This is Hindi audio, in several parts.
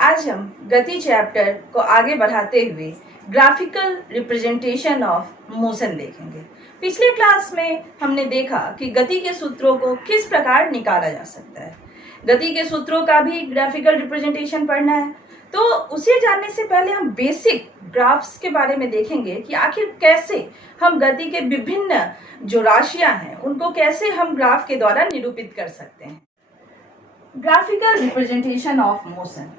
आज हम गति चैप्टर को आगे बढ़ाते हुए ग्राफिकल रिप्रेजेंटेशन ऑफ मोशन देखेंगे। पिछले क्लास में हमने देखा कि गति के सूत्रों को किस प्रकार निकाला जा सकता है। गति के सूत्रों का भी ग्राफिकल रिप्रेजेंटेशन पढ़ना है, तो उसे जानने से पहले हम बेसिक ग्राफ्स के बारे में देखेंगे कि आखिर कैसे हम गति के विभिन्न जो राशियां हैं उनको कैसे हम ग्राफ के द्वारा निरूपित कर सकते हैं। Graphical representation of motion.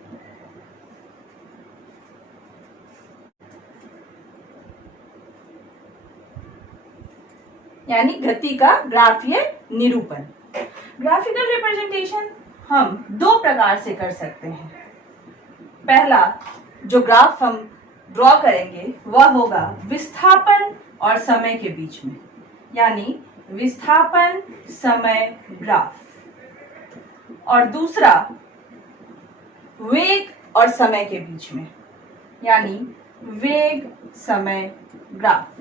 यानी गति का ग्राफीय निरूपण। ग्राफिकल रिप्रेजेंटेशन हम दो प्रकार से कर सकते हैं। पहला जो ग्राफ हम ड्रॉ करेंगे वह होगा विस्थापन और समय के बीच में, यानी विस्थापन समय ग्राफ, और दूसरा वेग और समय के बीच में, यानी वेग समय ग्राफ।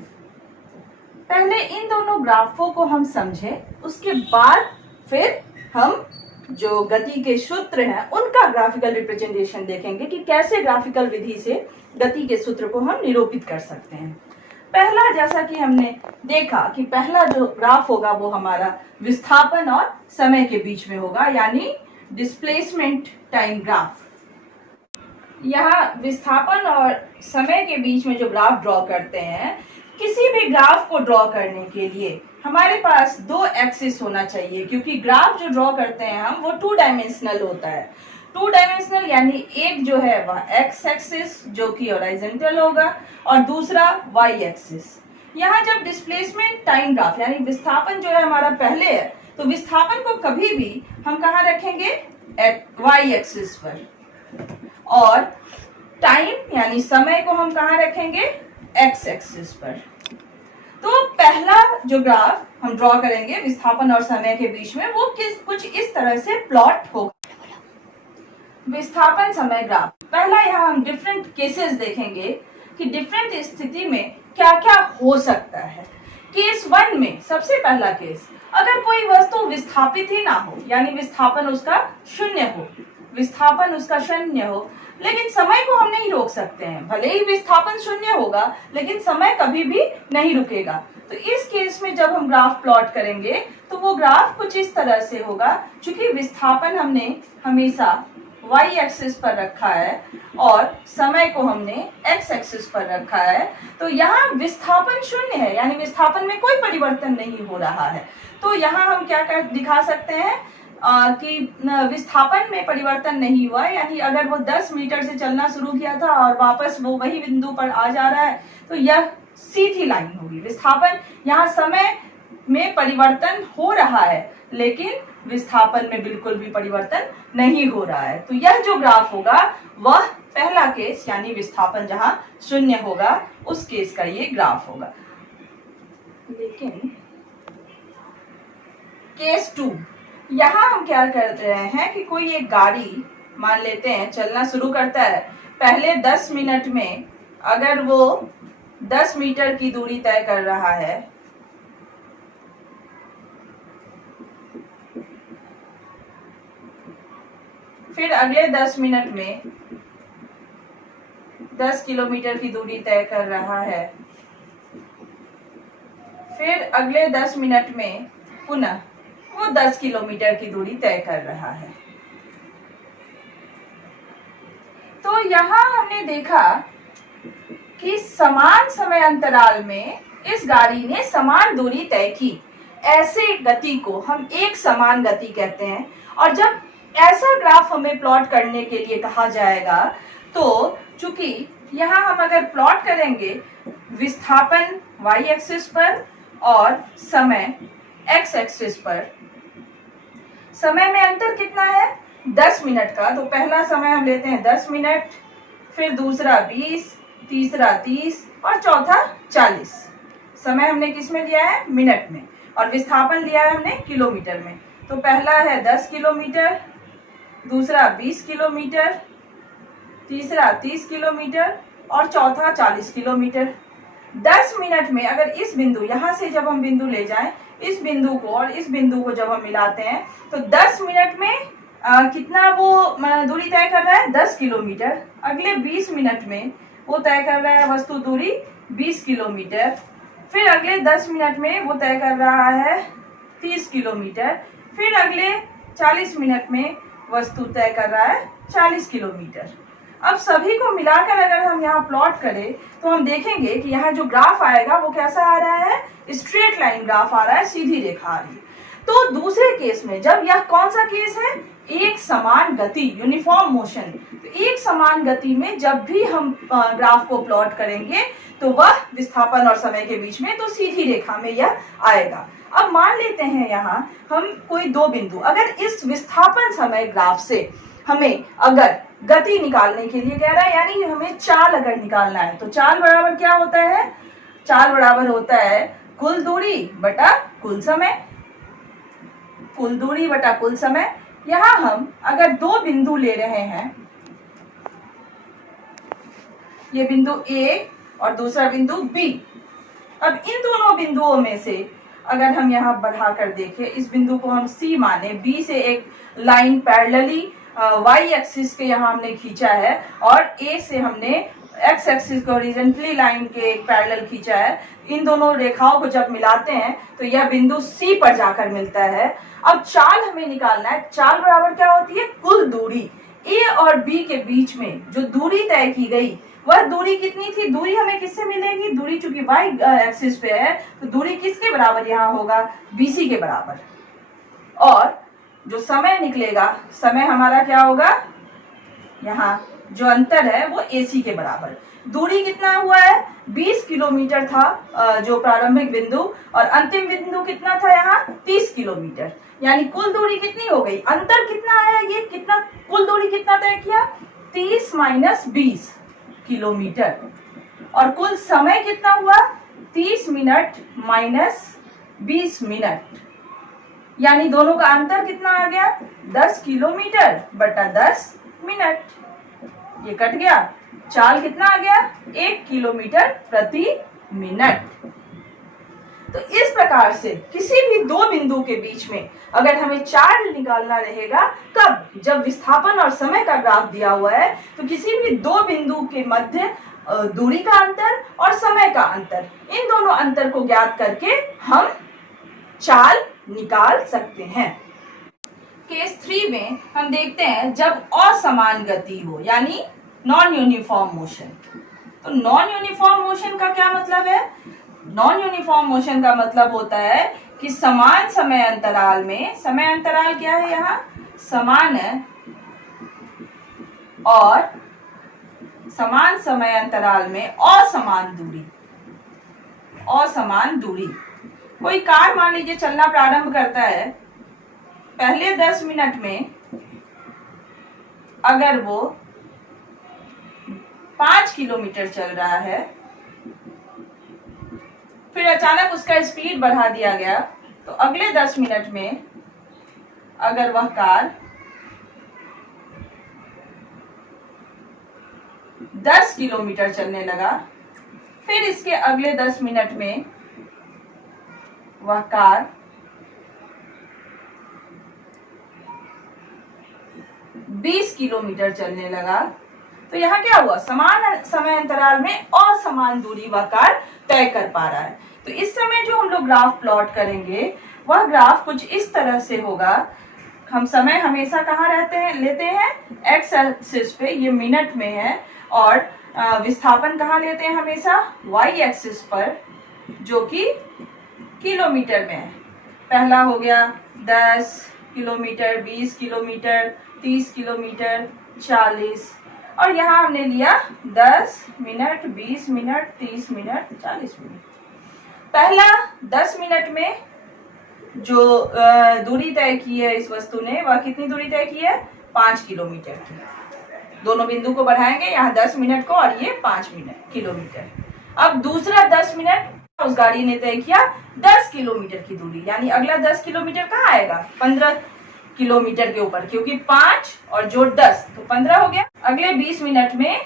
पहले इन दोनों ग्राफों को हम समझें, उसके बाद फिर हम जो गति के सूत्र हैं उनका ग्राफिकल रिप्रेजेंटेशन देखेंगे कि कैसे ग्राफिकल विधि से गति के सूत्र को हम निरूपित कर सकते हैं। पहला, जैसा कि हमने देखा कि पहला जो ग्राफ होगा वो हमारा विस्थापन और समय के बीच में होगा, यानी डिस्प्लेसमेंट टाइम ग्राफ। यहाँ विस्थापन और समय के बीच में जो ग्राफ ड्रॉ करते हैं, किसी भी ग्राफ को ड्रॉ करने के लिए हमारे पास दो एक्सिस होना चाहिए, क्योंकि ग्राफ जो ड्रॉ करते हैं हम वो 2 डायमेंशनल होता है। 2 डायमेंशनल यानी एक जो है वह एक्स एक्सिस जो कि हॉरिजॉन्टल होगा और दूसरा वाई एक्सिस। यहाँ जब डिस्प्लेसमेंट टाइम ग्राफ यानी विस्थापन जो है हमारा पहले है, तो विस्थापन को कभी भी हम कहाँ रखेंगे? वाई एक्सिस पर, और टाइम यानी समय को हम कहाँ रखेंगे? एक्स एक्सिस पर। तो पहला जो ग्राफ हम ड्रॉ करेंगे विस्थापन और समय के बीच में, वो कुछ इस तरह से प्लॉट होगा। विस्थापन समय ग्राफ। पहला यहाँ हम डिफरेंट केसेस देखेंगे कि डिफरेंट स्थिति में क्या क्या हो सकता है। केस 1 में सबसे पहला केस, अगर कोई वस्तु विस्थापित ही ना हो, यानी विस्थापन उसका शून्य हो, विस्थापन उसका शून्य हो, लेकिन समय को हम नहीं रोक सकते हैं। भले ही विस्थापन शून्य होगा लेकिन समय कभी भी नहीं रुकेगा। तो इस केस में जब हम ग्राफ प्लॉट करेंगे तो वो ग्राफ कुछ इस तरह से होगा। चूंकि विस्थापन हमने हमेशा y एक्सिस पर रखा है और समय को हमने x एक्सिस पर रखा है, तो यहाँ विस्थापन शून्य है, यानी विस्थापन में कोई परिवर्तन नहीं हो रहा है। तो यहाँ हम क्या कर दिखा सकते हैं कि विस्थापन में परिवर्तन नहीं हुआ, यानी अगर वो 10 मीटर से चलना शुरू किया था और वापस वो वही बिंदु पर आ जा रहा है, तो यह सीधी लाइन होगी। विस्थापन, यहाँ समय में परिवर्तन हो रहा है लेकिन विस्थापन में बिल्कुल भी परिवर्तन नहीं हो रहा है। तो यह जो ग्राफ होगा वह पहला केस, यानी विस्थापन जहां शून्य होगा उस केस का ये ग्राफ होगा। लेकिन केस 2, यहाँ हम क्या कर रहे हैं कि कोई एक गाड़ी मान लेते हैं चलना शुरू करता है। पहले 10 मिनट में अगर वो 10 मीटर की दूरी तय कर रहा है, फिर अगले 10 मिनट में 10 किलोमीटर की दूरी तय कर रहा है, फिर अगले 10 मिनट में पुनः वो 10 किलोमीटर की दूरी तय कर रहा है। तो यहाँ हमने देखा कि समान समय अंतराल में इस गाड़ी ने समान दूरी तय की। ऐसे गति को हम एक समान गति कहते हैं। और जब ऐसा ग्राफ हमें प्लॉट करने के लिए कहा जाएगा, तो चूंकि यहाँ हम अगर प्लॉट करेंगे विस्थापन y एक्सिस पर और समय x एक्सिस पर, समय में अंतर कितना है? 10 मिनट का। तो पहला समय हम लेते हैं 10 मिनट, फिर दूसरा 20, तीसरा 30 और चौथा 40। समय हमने किस में दिया है? मिनट में। और विस्थापन दिया है हमने किलोमीटर में। तो पहला है 10 किलोमीटर, दूसरा 20 किलोमीटर, तीसरा 30 किलोमीटर और चौथा 40 किलोमीटर। 10 मिनट में अगर इस बिंदु, यहाँ से जब हम बिंदु ले जाएं, इस बिंदु को और इस बिंदु को जब हम मिलाते हैं तो 10 मिनट में कितना वो दूरी तय कर रहा है, 10 किलोमीटर। अगले 20 मिनट में वो तय कर रहा है वस्तु दूरी 20 किलोमीटर। फिर अगले 10 मिनट में वो तय कर रहा है 30 किलोमीटर। फिर अगले 40 मिनट में वस्तु तय कर रहा है 40 किलोमीटर। अब सभी को मिलाकर अगर हम यहाँ प्लॉट करें तो हम देखेंगे कि यहाँ जो ग्राफ आएगा वो कैसा आ रहा है, स्ट्रेट लाइन ग्राफ आ रहा है, सीधी रेखा आ रही है। तो दूसरे केस में, जब यह कौन सा केस है, एक समान गति, यूनिफॉर्म मोशन, तो एक समान गति में जब भी हम ग्राफ को प्लॉट करेंगे तो वह विस्थापन और समय के बीच में तो सीधी रेखा में यह आएगा। अब मान लेते हैं यहाँ हम कोई दो बिंदु, अगर इस विस्थापन समय ग्राफ से हमें अगर गति निकालने के लिए कह रहा है, यानी हमें चाल अगर निकालना है, तो चाल बराबर क्या होता है, चाल बराबर होता है कुल दूरी बटा कुल समय, कुल दूरी बटा कुल समय। यहाँ हम अगर दो बिंदु ले रहे हैं, ये बिंदु A और दूसरा बिंदु B। अब इन दोनों बिंदुओं में से अगर हम यहाँ बढ़ाकर देखें, इस बिंदु को हम C माने, B से एक लाइन पैरेलली y एक्सिस के यहाँ हमने खींचा है और A से हमने x एक्सिस को हॉरिजॉन्टली लाइन के एक पैरेलल खींचा है। इन दोनों रेखाओं को जब मिलाते हैं तो यह बिंदु C पर जाकर मिलता है। अब चाल हमें निकालना है, चाल बराबर क्या होती है, कुल दूरी। A और B के बीच में जो दूरी तय की गई वह दूरी कितनी थी, दूरी हमें किससे मिलेगी, दूरी चूंकि y एक्सिस पे है तो दूरी किसके बराबर यहाँ होगा, BC के बराबर। और जो समय निकलेगा, समय हमारा क्या होगा, यहाँ जो अंतर है वो AC के बराबर। दूरी कितना हुआ है, 20 किलोमीटर था जो प्रारंभिक बिंदु, और अंतिम बिंदु कितना था यहाँ, 30 किलोमीटर। यानी कुल दूरी कितनी हो गई, अंतर कितना आया, ये कितना, कुल दूरी कितना तय किया, 30 माइनस 20 किलोमीटर। और कुल समय कितना हुआ, 30 मिनट माइनस 20 मिनट। यानी दोनों का अंतर कितना आ गया, 10 किलोमीटर बटा 10 मिनट। ये कट गया, चाल कितना आ गया, 1 किलोमीटर प्रति मिनट। तो इस प्रकार से किसी भी दो बिंदु के बीच में अगर हमें चाल निकालना रहेगा, कब, जब विस्थापन और समय का ग्राफ दिया हुआ है, तो किसी भी दो बिंदु के मध्य दूरी का अंतर और समय का अंतर, इन दोनों अंतर को ज्ञात करके हम चाल निकाल सकते हैं। केस 3 में हम देखते हैं जब असमान गति हो, यानी नॉन यूनिफॉर्म मोशन। तो नॉन यूनिफॉर्म मोशन का क्या मतलब है, नॉन यूनिफॉर्म मोशन का मतलब होता है कि समान समय अंतराल में, समय अंतराल क्या है यहाँ, समान है, और समान समय अंतराल में असमान दूरी, असमान दूरी। कोई कार मान लीजिए चलना प्रारंभ करता है, पहले 10 मिनट में अगर वो 5 किलोमीटर चल रहा है, फिर अचानक उसका स्पीड बढ़ा दिया गया, तो अगले 10 मिनट में अगर वह कार 10 किलोमीटर चलने लगा, फिर इसके अगले 10 मिनट में वह कार 20 किलोमीटर चलने लगा, तो यहाँ क्या हुआ, समान समय अंतराल में असमान दूरी वह कार तय कर पा रहा है। तो इस समय जो हम लोग ग्राफ प्लॉट करेंगे वह ग्राफ कुछ इस तरह से होगा। हम समय हमेशा कहाँ रहते हैं, लेते हैं एक्स एक्सिस पे, ये मिनट में है, और विस्थापन कहाँ लेते हैं हमेशा, वाई एक्सिस पर, जो कि किलोमीटर में है। पहला हो गया 10 किलोमीटर, 20 किलोमीटर, 30 किलोमीटर, 40, और यहाँ हमने लिया 10 मिनट, 20 मिनट, 30 मिनट, 40 मिनट। पहला 10 मिनट में जो दूरी तय की है इस वस्तु ने, वह कितनी दूरी तय की है, 5 किलोमीटर की। दोनों बिंदु को बढ़ाएंगे, यहाँ 10 मिनट को, और ये 5 मिनट किलोमीटर। अब दूसरा 10 मिनट उस गाड़ी ने तय किया 10 किलोमीटर की दूरी, यानी अगला 10 किलोमीटर कहाँ आएगा, 15 किलोमीटर के ऊपर, क्योंकि 5 और जोड़ 10 तो 15 हो गया। अगले 20 मिनट में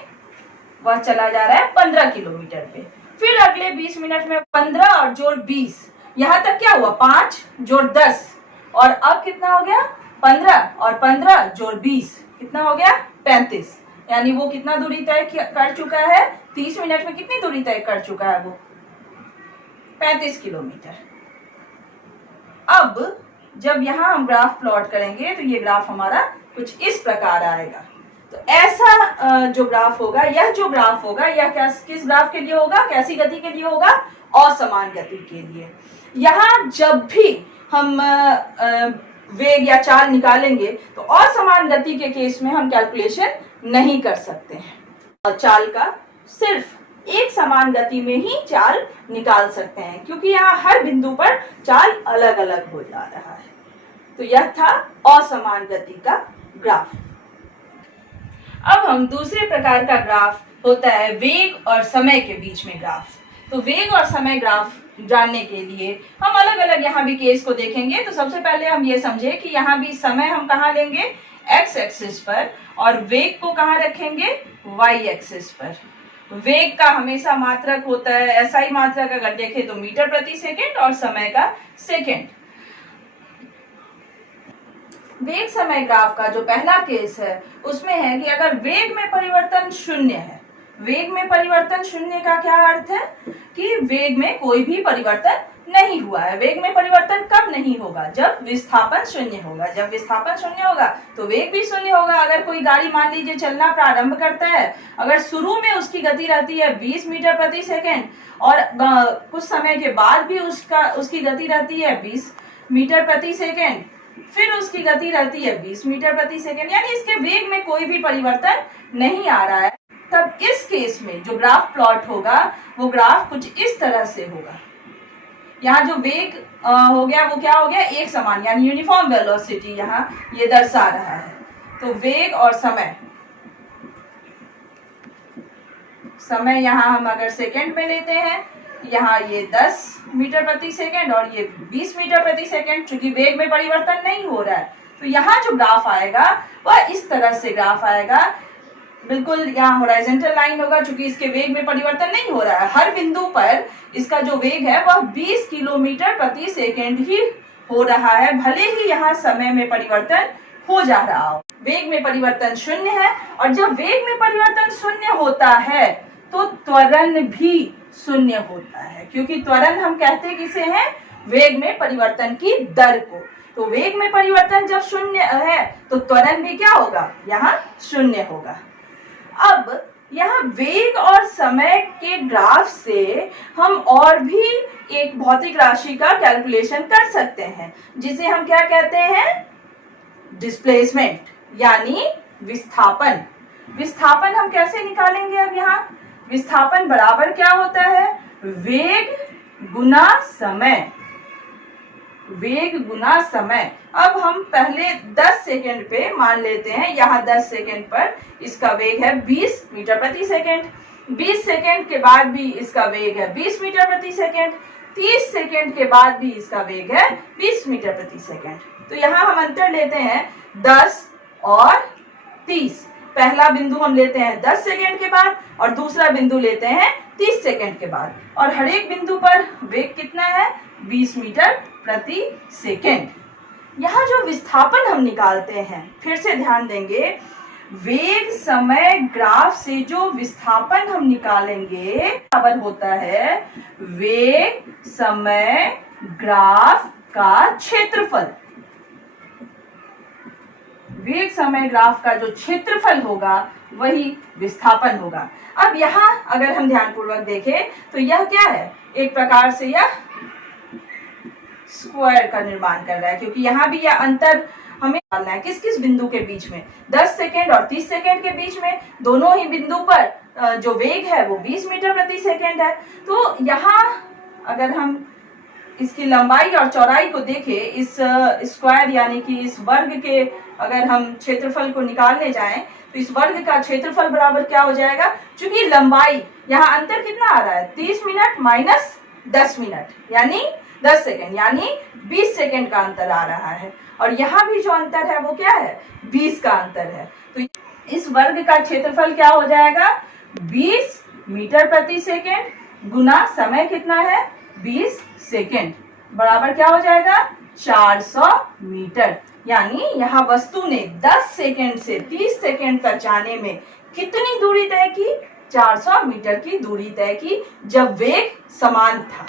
वह चला जा रहा है 15 किलोमीटर पे। फिर अगले 20 मिनट में 15 और जोड़ 20, यहाँ तक क्या हुआ, 5 जोड़ 10, और अब कितना हो गया, 15 और 15 जोड़ 20 कितना हो गया 35, यानी वो कितना दूरी तय कर चुका है 30 मिनट में कितनी दूरी तय कर चुका है वो 35 किलोमीटर। अब जब यहाँ हम ग्राफ प्लॉट करेंगे तो ये ग्राफ हमारा कुछ इस प्रकार आएगा। तो ऐसा जो ग्राफ होगा, यह जो ग्राफ होगा यह किस ग्राफ के लिए होगा, कैसी गति के लिए होगा, असमान गति के लिए। यहाँ जब भी हम वेग या चाल निकालेंगे तो असमान गति के केस में हम कैलकुलेशन नहीं कर सकते हैं। चाल का सिर्फ एक समान गति में ही चाल निकाल सकते हैं, क्योंकि यहाँ हर बिंदु पर चाल अलग अलग हो जा रहा है। तो यह था असमान गति का ग्राफ। अब हम दूसरे प्रकार का ग्राफ होता है वेग और समय के बीच में ग्राफ। तो वेग और समय ग्राफ जानने के लिए हम अलग अलग यहाँ भी केस को देखेंगे। तो सबसे पहले हम ये समझे कि यहाँ भी समय हम कहाँ लेंगे, एक्स एक्सिस पर, और वेग को कहाँ रखेंगे, वाई एक्सिस पर। वेग का हमेशा मात्रक होता है, ऐसा ही मात्रक अगर देखें तो मीटर प्रति सेकेंड, और समय का सेकेंड। वेग समय ग्राफ का जो पहला केस है उसमें है कि अगर वेग में परिवर्तन शून्य है। वेग में परिवर्तन शून्य का क्या अर्थ है कि वेग में कोई भी परिवर्तन नहीं हुआ है। वेग में परिवर्तन कब नहीं होगा, जब विस्थापन शून्य होगा। जब विस्थापन शून्य होगा तो वेग भी शून्य होगा। अगर कोई गाड़ी मान लीजिए चलना प्रारंभ करता है, अगर शुरू में उसकी गति रहती है 20 मीटर प्रति सेकेंड और कुछ समय के बाद भी उसकी गति रहती है 20 मीटर प्रति सेकेंड, फिर उसकी गति रहती है 20 मीटर प्रति सेकेंड, यानी इसके वेग में कोई भी परिवर्तन नहीं आ रहा है, तब इस केस में जो ग्राफ प्लॉट होगा वो ग्राफ कुछ इस तरह से होगा। यहाँ जो वेग हो गया वो क्या हो गया, एक समान, यानी यूनिफॉर्म वेलोसिटी यहाँ ये दर्शा रहा है। तो वेग और समय, समय यहाँ हम अगर सेकेंड में लेते हैं, यहाँ ये 10 मीटर प्रति सेकेंड और ये 20 मीटर प्रति सेकेंड, चूंकि वेग में परिवर्तन नहीं हो रहा है तो यहाँ जो ग्राफ आएगा वह इस तरह से ग्राफ आएगा। बिल्कुल यहाँ हॉरिजॉन्टल लाइन होगा, चूंकि इसके वेग में परिवर्तन नहीं हो रहा है। हर बिंदु पर इसका जो वेग है वह 20 किलोमीटर प्रति सेकेंड ही हो रहा है, भले ही यहाँ समय में परिवर्तन हो जा रहा हो। वेग में परिवर्तन शून्य है, और जब वेग में परिवर्तन शून्य होता है तो त्वरण भी शून्य होता है, क्योंकि त्वरण हम कहते किसे हैं, वेग में परिवर्तन की दर को। तो वेग में परिवर्तन जब शून्य है तो त्वरण भी क्या होगा, यहाँ शून्य होगा। अब यहाँ वेग और समय के ग्राफ से हम और भी एक भौतिक राशि का कैलकुलेशन कर सकते हैं, जिसे हम क्या कहते हैं, डिस्प्लेसमेंट, यानी विस्थापन। विस्थापन हम कैसे निकालेंगे, अब यहाँ विस्थापन बराबर क्या होता है, वेग गुना समय। वेग गुना समय। अब हम पहले 10 सेकेंड पे मान लेते हैं, यहाँ 10 सेकेंड पर इसका वेग है 20 मीटर प्रति सेकेंड। 20 सेकेंड के बाद भी इसका वेग है 20 मीटर प्रति सेकेंड। 30 सेकेंड के बाद भी इसका वेग है 20 मीटर प्रति सेकेंड। तो यहाँ हम अंतर लेते हैं 10 और 30। पहला बिंदु हम लेते हैं 10 सेकेंड के बाद और दूसरा बिंदु लेते हैं 30 सेकेंड के बाद, और हर एक बिंदु पर वेग कितना है, 20 मीटर प्रति सेकेंड। यहाँ जो विस्थापन हम निकालते हैं, फिर से ध्यान देंगे, वेग समय ग्राफ से जो विस्थापन हम निकालेंगे बराबर होता है वेग समय ग्राफ का क्षेत्रफल। वेग समय ग्राफ का जो क्षेत्रफल होगा वही विस्थापन होगा। अब यहाँ अगर हम ध्यानपूर्वक देखें तो यह क्या है, एक प्रकार से यह स्क्वायर का निर्माण कर रहा है, क्योंकि यहाँ भी यह अंतर हमें निकालना है किस किस बिंदु के बीच में, 10 सेकेंड और 30 सेकेंड के बीच में। दोनों ही बिंदु पर जो वेग है वो 20 मीटर प्रति सेकेंड है। तो यहाँ अगर हम इसकी लंबाई और चौड़ाई को देखें, इस स्क्वायर यानी कि इस वर्ग के अगर हम क्षेत्रफल को निकालने जाएं तो इस वर्ग का क्षेत्रफल बराबर क्या हो जाएगा, चूंकि लंबाई यहाँ अंतर कितना आ रहा है, 30 मिनट माइनस 10 मिनट यानी 10 सेकेंड, यानी 20 सेकेंड का अंतर आ रहा है। और यहाँ भी जो अंतर है वो क्या है, 20 का अंतर है। तो इस वर्ग का क्षेत्रफल क्या हो जाएगा, 20 मीटर प्रति सेकेंड गुना समय कितना है, 20 सेकेंड, बराबर क्या हो जाएगा, 400 मीटर। यानी यहाँ वस्तु ने 10 सेकेंड से 30 सेकेंड तक जाने में कितनी दूरी तय की? 400 मीटर की दूरी तय की, जब वेग समान था।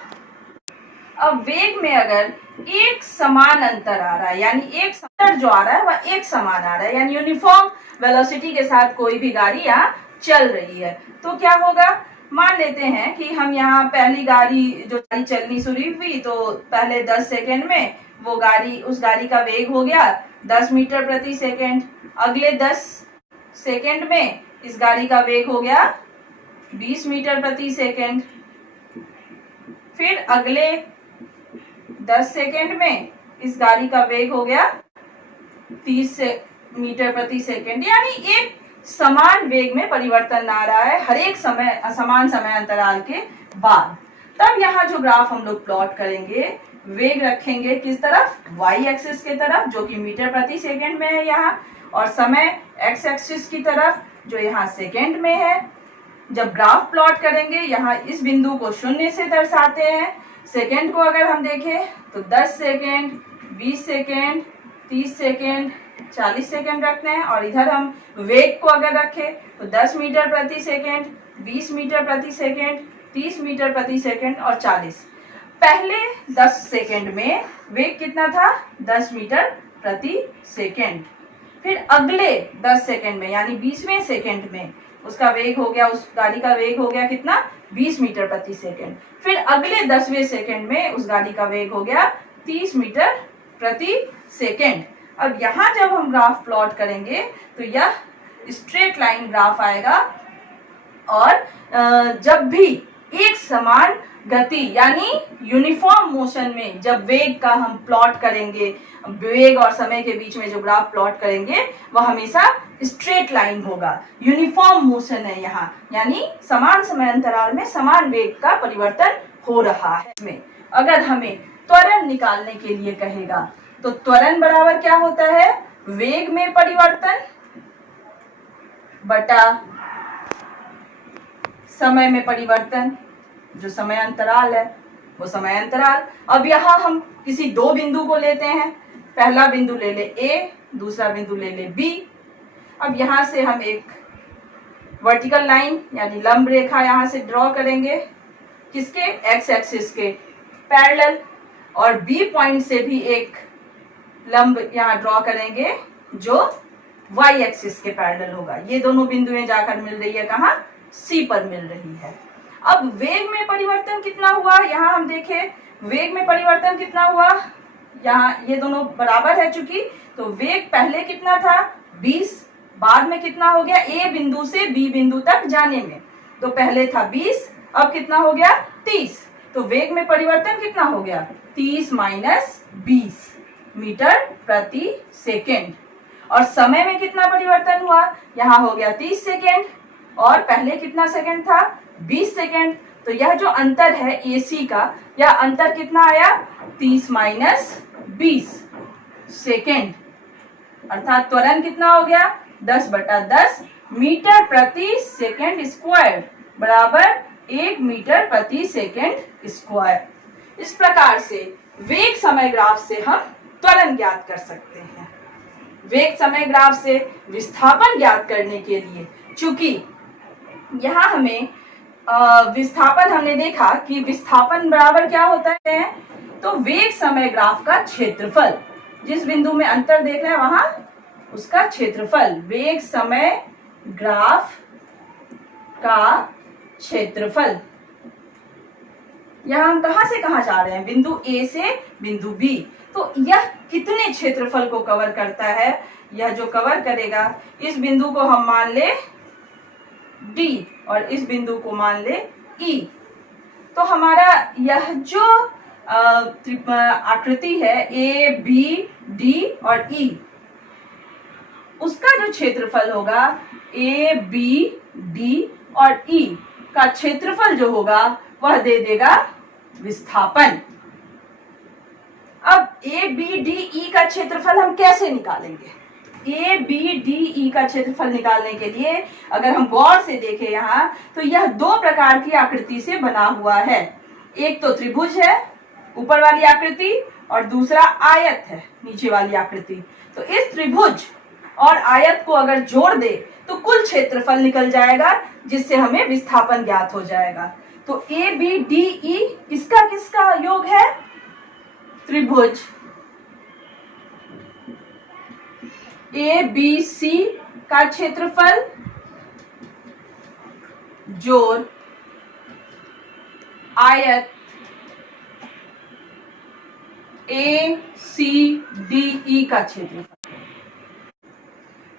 अब वेग में अगर एक समान अंतर आ रहा है, यानी एक अंतर जो आ रहा है वह एक समान आ रहा है, यानी यूनिफॉर्म वेलोसिटी के साथ कोई भी गाड़ी यहाँ चल रही है, तो क्या होगा? मान लेते हैं कि हम यहाँ पहली गाड़ी जो गाड़ी चलनी शुरू हुई तो पहले 10 सेकेंड में वो गाड़ी, उस गाड़ी का वेग हो गया 10 मीटर प्रति सेकेंड। अगले 10 सेकेंड में इस गाड़ी का वेग हो गया 20 मीटर प्रति सेकेंड। फिर अगले 10 सेकेंड में इस गाड़ी का वेग हो गया 30 मीटर प्रति सेकेंड। यानी एक समान वेग में परिवर्तन आ रहा है हर एक समय, समान समय अंतराल के बाद। तब यहाँ जो ग्राफ हम लोग प्लॉट करेंगे, वेग रखेंगे किस तरफ? y एक्सिस की तरफ, जो कि मीटर प्रति सेकेंड में है यहाँ, और समय x एक्सिस की तरफ, जो यहाँ सेकेंड में है। जब ग्राफ प्लॉट करेंगे, यहाँ इस बिंदु को 0 से दर्शाते हैं। सेकेंड को अगर हम देखें तो 10 सेकेंड, 20 सेकेंड, 30 सेकेंड, 40 सेकेंड रखते हैं, और इधर हम वेग को अगर रखें तो 10 मीटर प्रति सेकेंड, 20 मीटर प्रति सेकेंड, 30 मीटर प्रति सेकेंड और 40। पहले 10 सेकेंड में वेग कितना था? 10 मीटर प्रति सेकेंड। फिर अगले 10 सेकेंड में यानी 20वें सेकेंड में उसका वेग हो गया, उस गाड़ी का वेग हो गया कितना? 20 मीटर प्रति सेकेंड। फिर अगले 10वें सेकेंड में उस गाड़ी का वेग हो गया 30 मीटर प्रति सेकेंड। अब यहाँ जब हम ग्राफ प्लॉट करेंगे तो यह स्ट्रेट लाइन ग्राफ आएगा, और जब भी एक समान गति यानी यूनिफॉर्म मोशन में जब वेग का हम प्लॉट करेंगे, वेग और समय के बीच में जो ग्राफ प्लॉट करेंगे वह हमेशा स्ट्रेट लाइन होगा। यूनिफॉर्म मोशन है यहाँ, यानी समान समय अंतराल में समान वेग का परिवर्तन हो रहा है। इसमें अगर हमें त्वरण निकालने के लिए कहेगा तो त्वरण बराबर क्या होता है? वेग में परिवर्तन बटा समय में परिवर्तन, जो समय अंतराल है वो समय अंतराल। अब यहाँ हम किसी दो बिंदु को लेते हैं, पहला बिंदु ले ले A, दूसरा बिंदु ले ले B। अब यहाँ से हम एक वर्टिकल लाइन यानी लंब रेखा यहाँ से ड्रॉ करेंगे, किसके? x एक्सिस के पैरेलल, और B पॉइंट से भी एक लंब यहाँ ड्रॉ करेंगे जो y एक्सिस के पैरेलल होगा। ये दोनों बिंदुएं जाकर मिल रही है कहाँ? C पर मिल रही है। अब वेग में परिवर्तन कितना हुआ? यहाँ हम देखें वेग में परिवर्तन कितना हुआ, यहाँ ये दोनों बराबर है चूंकि, तो वेग पहले कितना था? 20, बाद में कितना हो गया? A बिंदु से B बिंदु तक जाने में, तो पहले था 20, अब कितना हो गया? 30। तो वेग में परिवर्तन कितना हो गया? 30 माइनस 20 मीटर प्रति सेकेंड। और समय में कितना परिवर्तन हुआ? यहाँ हो गया 30 सेकेंड, और पहले कितना सेकेंड था? 20 सेकेंड। तो यह जो अंतर है AC का, यह अंतर कितना आया? 30 माइनस 20 सेकेंड, अर्थात त्वरण कितना हो गया? 10/10 मीटर प्रति सेकेंड स्क्वायर बराबर 1 मीटर प्रति सेकेंड स्क्वायर। इस प्रकार से वेग समय ग्राफ से हम त्वरण ज्ञात कर सकते हैं। वेग समय ग्राफ से विस्थापन ज्ञात करने के लिए, चूंकि यहाँ हमें विस्थापन, हमने देखा कि विस्थापन बराबर क्या होता है? तो वेग समय ग्राफ का क्षेत्रफल, जिस बिंदु में अंतर देख रहे हैं वहां उसका क्षेत्रफल, वेग समय ग्राफ का क्षेत्रफल। यहाँ हम कहां से कहां जा रहे हैं? बिंदु A से बिंदु B। तो यह कितने क्षेत्रफल को कवर करता है? यह जो कवर करेगा, इस बिंदु को हम मान ले D और इस बिंदु को मान ले E। तो हमारा यह जो आकृति है A, B, D और E, उसका जो क्षेत्रफल होगा A, B, D और E का क्षेत्रफल जो होगा वह दे देगा विस्थापन। अब A, B, D, E का क्षेत्रफल हम कैसे निकालेंगे? A, B, D, E का क्षेत्रफल निकालने के लिए अगर हम गौर से देखें यहाँ, तो यह दो प्रकार की आकृति से बना हुआ है। एक तो त्रिभुज है ऊपर वाली आकृति, और दूसरा आयत है, नीचे वाली आकृति। तो इस त्रिभुज और आयत को अगर जोड़ दे तो कुल क्षेत्रफल निकल जाएगा, जिससे हमें विस्थापन ज्ञात हो जाएगा। तो ए बी डी ई किसका किसका योग है? त्रिभुज ए बी सी का क्षेत्रफल जोड़ आयत ए सी डी ई का क्षेत्रफल।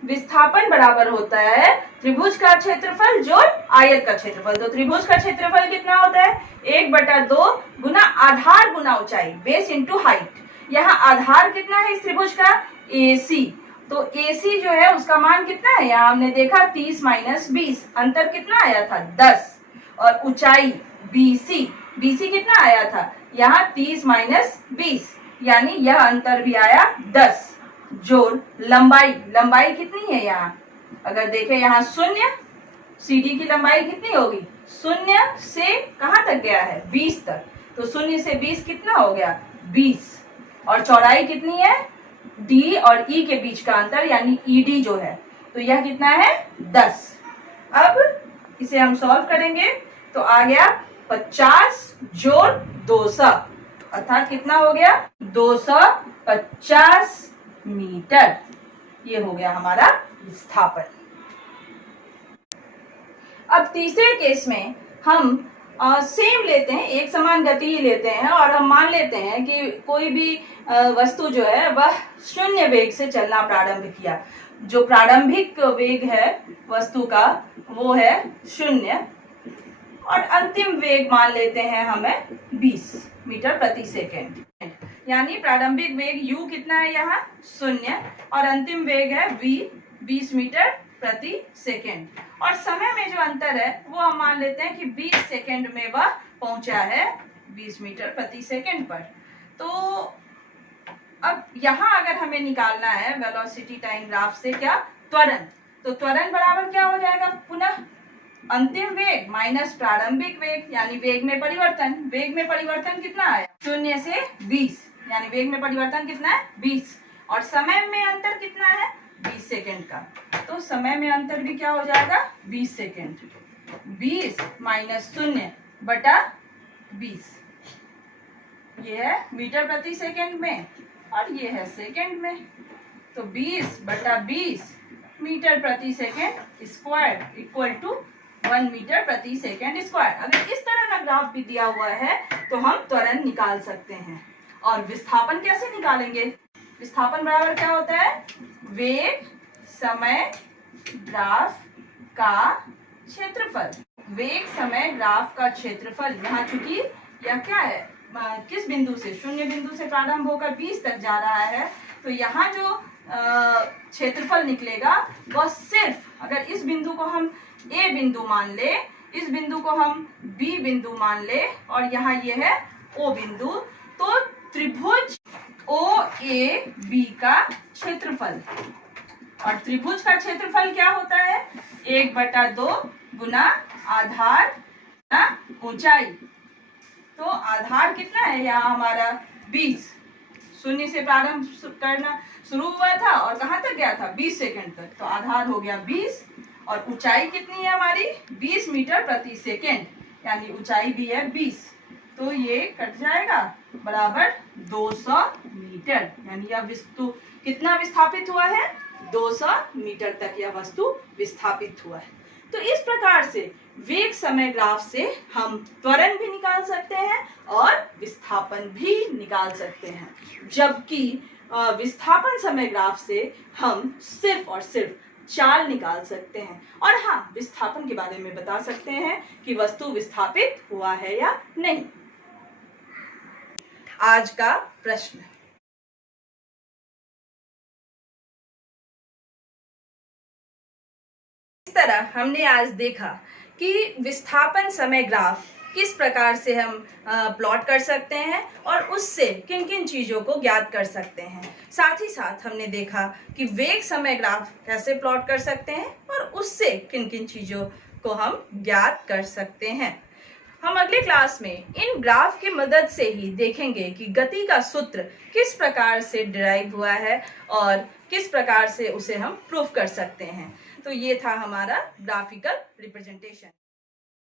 विस्थापन बराबर होता है त्रिभुज का क्षेत्रफल जोड़ आयत का क्षेत्रफल। तो त्रिभुज का क्षेत्रफल कितना होता है? 1/2 गुना आधार गुना ऊंचाई, बेस इंटू हाइट। यहाँ आधार कितना है इस त्रिभुज का? AC। तो AC जो है उसका मान कितना है? यहाँ हमने देखा 30 - 20, अंतर कितना आया था? 10। और ऊंचाई BC कितना आया था? यहाँ 30 - 20, यानी यह अंतर भी आया 10। जोड़ लंबाई कितनी है? यहाँ अगर देखें, यहाँ 0, CD की लंबाई कितनी होगी? 0 से कहाँ तक गया है? 20 तक। तो 0 से 20 कितना हो गया? 20। और चौड़ाई कितनी है? D और E के बीच का अंतर यानी ED जो है, तो यह कितना है? 10। अब इसे हम सॉल्व करेंगे तो आ गया 50 जोड़ 200, अर्थात कितना हो गया? 250 मीटर। ये हो गया हमारा विस्थापन। अब तीसरे केस में हम सेम लेते हैं, एक समान गति लेते हैं और हम मान लेते हैं कि कोई भी वस्तु जो है वह 0 वेग से चलना प्रारंभ किया। जो प्रारंभिक वेग है वस्तु का वो है 0 और अंतिम वेग मान लेते हैं हमें 20 मीटर प्रति सेकेंड। यानी प्रारंभिक वेग u कितना है? यहाँ 0 और अंतिम वेग है v 20 मीटर प्रति सेकेंड। और समय में जो अंतर है वो हम मान लेते हैं कि 20 सेकेंड में वह पहुंचा है 20 मीटर प्रति सेकेंड पर। तो अब यहाँ अगर हमें निकालना है वेलोसिटी टाइम ग्राफ से क्या? त्वरण। तो त्वरण बराबर क्या हो जाएगा? पुनः अंतिम वेग माइनस प्रारंभिक वेग, यानी वेग में परिवर्तन। वेग में परिवर्तन कितना आया? 0 से 20, यानी वेग में परिवर्तन कितना है? 20। और समय में अंतर कितना है? 20 सेकेंड का। तो समय में अंतर भी क्या हो जाएगा? 20 सेकेंड। 20 - 0 बटा 20, ये है मीटर प्रति सेकेंड में और ये है सेकेंड में। तो 20/20 मीटर प्रति second square equal to 1 metre प्रति सेकेंड स्क्वायर। अगर इस तरह का ग्राफ भी दिया हुआ है तो हम त्वरण निकाल सकते हैं। और विस्थापन कैसे निकालेंगे? विस्थापन बराबर क्या होता है? वेग समय ग्राफ का क्षेत्रफल। वेग समय ग्राफ का क्षेत्रफल, यहाँ चूंकि यह क्या है? किस बिंदु से? 0 बिंदु से प्रारंभ होकर 20 तक जा रहा है, तो यहाँ जो क्षेत्रफल निकलेगा वह सिर्फ, अगर इस बिंदु को हम A बिंदु मान ले, इस बिंदु को हम B बिंदु मान ले और यहाँ ये है O बिंदु, तो त्रिभुज OAB का क्षेत्रफल। और त्रिभुज का क्षेत्रफल क्या होता है? 1/2 गुना आधार गुना ऊंचाई। तो आधार कितना है यहाँ हमारा? 20। 0 से प्रारंभ करना शुरू हुआ था और कहाँ तक गया था? 20 सेकेंड तक। तो आधार हो गया 20 और ऊंचाई कितनी है हमारी? 20 मीटर प्रति सेकेंड, यानी ऊंचाई भी है 20। तो ये कट जाएगा बराबर 200 मीटर, यानी यह वस्तु कितना विस्थापित हुआ है? 200 मीटर तक यह वस्तु विस्थापित हुआ है। तो इस प्रकार से वेग समय ग्राफ से हम त्वरण भी निकाल सकते हैं और विस्थापन भी निकाल सकते हैं, जबकि विस्थापन समय ग्राफ से हम सिर्फ और सिर्फ चाल निकाल सकते हैं। और हाँ, विस्थापन के बारे में बता सकते हैं कि वस्तु विस्थापित हुआ है या नहीं। आज का प्रश्न, इस तरह हमने आज देखा कि विस्थापन समय ग्राफ किस प्रकार से हम प्लॉट कर सकते हैं और उससे किन किन चीज़ों को ज्ञात कर सकते हैं। साथ ही साथ हमने देखा कि वेग समय ग्राफ कैसे प्लॉट कर सकते हैं और उससे किन किन चीज़ों को हम ज्ञात कर सकते हैं। हम अगले क्लास में इन ग्राफ की मदद से ही देखेंगे कि गति का सूत्र किस प्रकार से डिराइव हुआ है और किस प्रकार से उसे हम प्रूफ कर सकते हैं। तो ये था हमारा ग्राफिकल रिप्रेजेंटेशन।